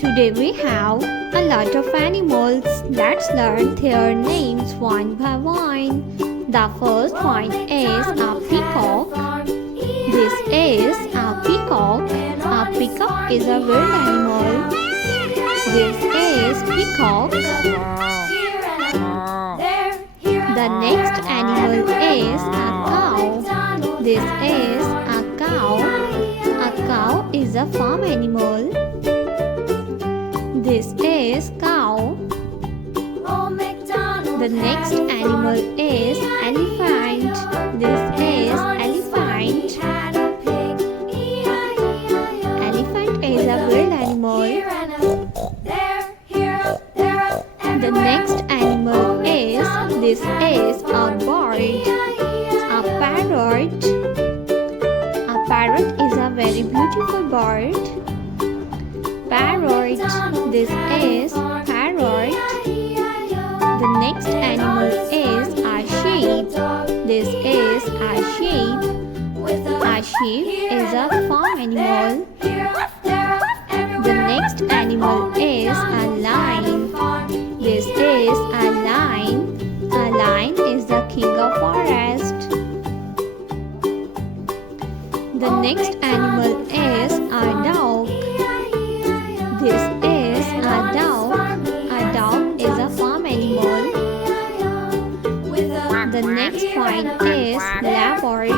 Today we have a lot of animals. Let's learn their names one by one. The first one is a peacock. This is a peacock. A peacock is a bird animal. This is peacock. The next animal is a cow. This is a cow. A cow is a farm animal. This is cow. The next animal is elephant. This is elephant. Elephant is a bird animal. The next animal is, this is a bird. A parrot. A parrot is a very beautiful bird. Parrot. This is parrot. The next animal is a sheep. This is a sheep. A sheep is a farm animal. The next animal is a lion. This is a lion. A lion is the king of forest. The next animal is a dog. This is a dog. A dog is a farm animal. The next one is leopard.